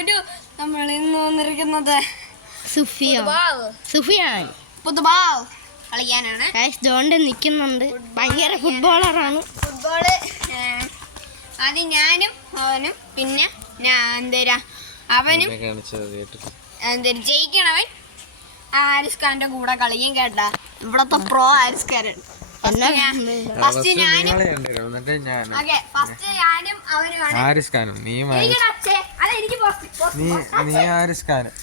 ഒരു നമ്മൾ ഇന്ന് വന്നിരിക്കുന്നത് സുഫിയാൻ പുതുബാവ് കളിക്കാനാണ്. ജോണ്ട് നിൽക്കുന്നുണ്ട്. ഭയങ്കര ഫുട്ബോളറാണ്. ഫുട്ബോള് ആദ്യം ഞാനും അവനും പിന്നെ അവനും ജയിക്കണവൻ ആരിസ് ഖാന്റെ കൂടെ കളിയും കേട്ടാ. ഇവിടത്തെ പ്രോ ആരിസ് ഖാനാണ്. ഫസ്റ്റ് ഞാനും അവനുമാണ്. ആരിസ് ഖാനും നീയും നീ ആരിസ് ഖാനും.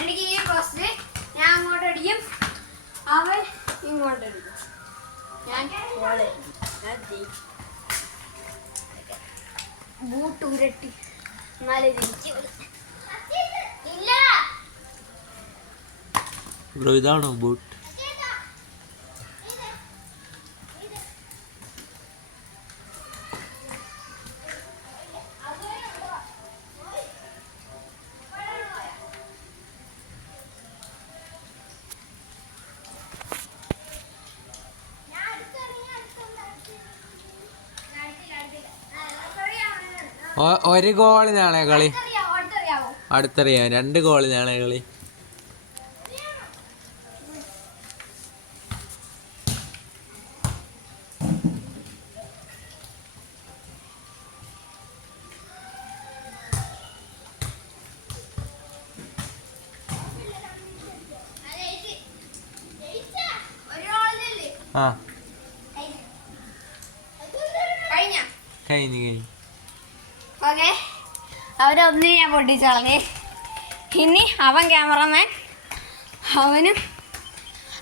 എനിക്ക് ഈ ഫസ്റ്റ് ഞാൻ അങ്ങോട്ട് അടിക്കും, അവൻ ഇങ്ങോട്ട് അടിക്കും. ഞാൻ ബൂട്ട് ഉരട്ടി എന്നാലേ ഇതാണോ ബൂട്ട്? ഒരു ഗോളിനാണേ കളി. അടുത്തറിയാം 2 ഗോളിനാണേ കളി. ആ കഴിഞ്ഞു. ഓക്കെ, അവരൊന്നും ഞാൻ പൊട്ടിച്ചളഞ്ഞേ. ഇനി അവൻ ക്യാമറമാൻ, അവനും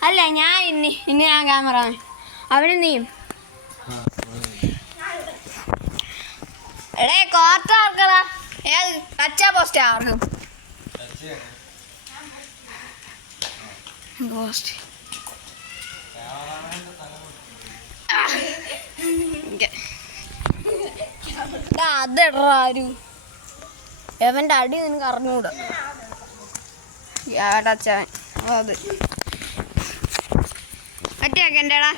അല്ല ഞാൻ ഇനി ഞാൻ ക്യാമറമാൻ, അവനും നീയും. എടേ കോർട്ട് ആർക്കടാ? ഏത് ടച്ചാ പോസ്റ്റ് ആർക്കും? പോസ്റ്റ് അതെടാരു എവന്റെ അടി നിനക്ക് അറിഞ്ഞൂടാ. ടച്ചാൻ അത് ഒറ്റയാക്കണ്ടേടാ.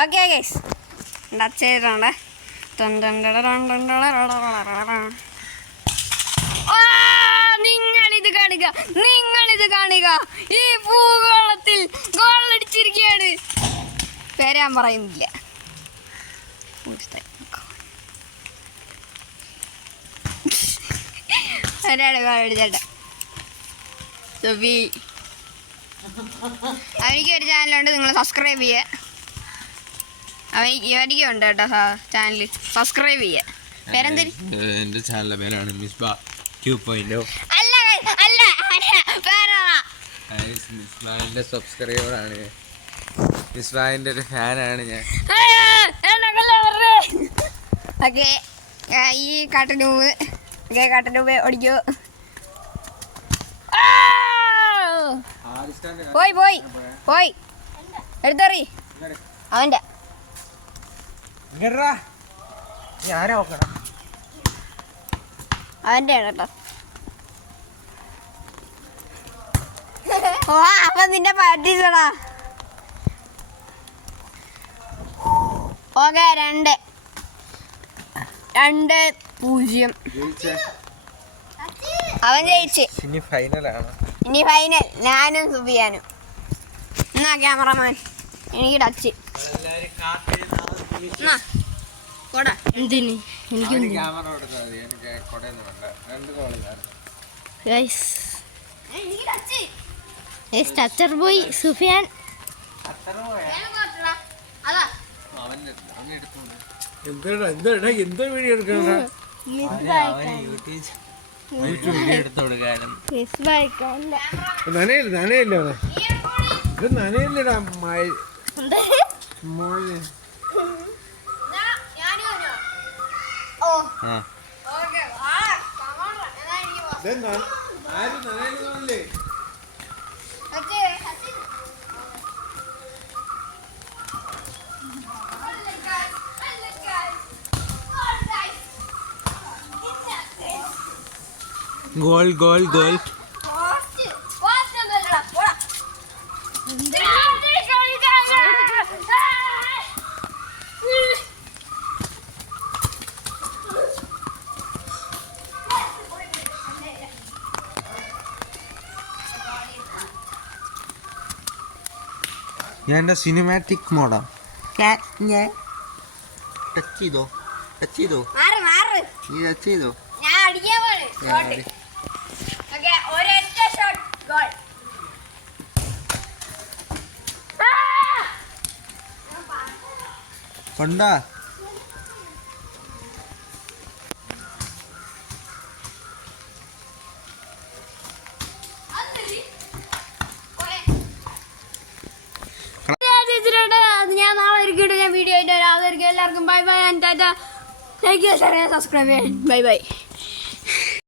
ഓക്കെ ഗൈസ്, ടച്ച് ചെയ്തിട്ടുണ്ടേ. നിങ്ങളിത് കാണുക, ഈ ഭൂഗോളത്തിൽ ഗോളടിച്ചിരിക്കുകയാണ്. പേര് ഞാൻ പറയുന്നില്ല. അവനിക്ക് ഒരു ചാനലുണ്ട്, നിങ്ങൾ സബ്സ്ക്രൈബ് ചെയ്യുക. ഇവനിക്കും ഉണ്ട് കേട്ടോ ചാനൽ, സബ്സ്ക്രൈബ് ചെയ്യുക. പേരെന്തിരി? എൻ്റെ ചാനലിൻ്റെ പേരാണ് മിസ്ബാ 2.0. മിസ്ബാഹിൻ്റെ സബ്സ്ക്രൈബറാണ്. മിസ്ബാഹിൻ്റെ ഒരു ഫാനാണ് ഞാൻ. ഓക്കെ, ഈ കാട്ടുനൂവ് ഓടിക്കോ. പോയി എടുത്തറി അവന്റെ. അവന്റെ കേട്ടോ. ഓ അപ്പൊ നിന്റെ പ്രാക്ടീസടാ. ഓക്കെ, 2-0 അവൻ ജയിച്ച്. ഇനി ഫൈനലാണ്. ഇനി ഫൈനൽ ഞാനും സുബിയാനും. എന്നാ ക്യാമറമാൻ എനിക്ക് ടച്ച്. ടച്ചർ ബോയ് സുഫിയാൻ. എന്താ വീഡിയോ എടുക്കണ? നനയില്ലടാ Goal. ഞാൻ എൻ്റെ സിനിമാറ്റിക് മോഡാ. ടച്ച് ചെയ്തോ? മാറ് മാറ്. നീ ടച്ച് ചെയ്തോ? ഞാൻ അടിക്കാൻ പോണ്. ഷോട്ട്. ഓക്കേ, ഒരൊറ്റ ഷോട്ട് ഗോൾ. കൊണ്ടാ ഞാൻ നാളെ ഒരു വീഡിയോ ആയിട്ട് എല്ലാവർക്കും ബൈ ബൈ. ലൈക്ക് ചെയ്യുക, ഷെയർ ചെയ്യുക, സബ്സ്ക്രൈബ് ചെയ്യാൻ. Bye bye.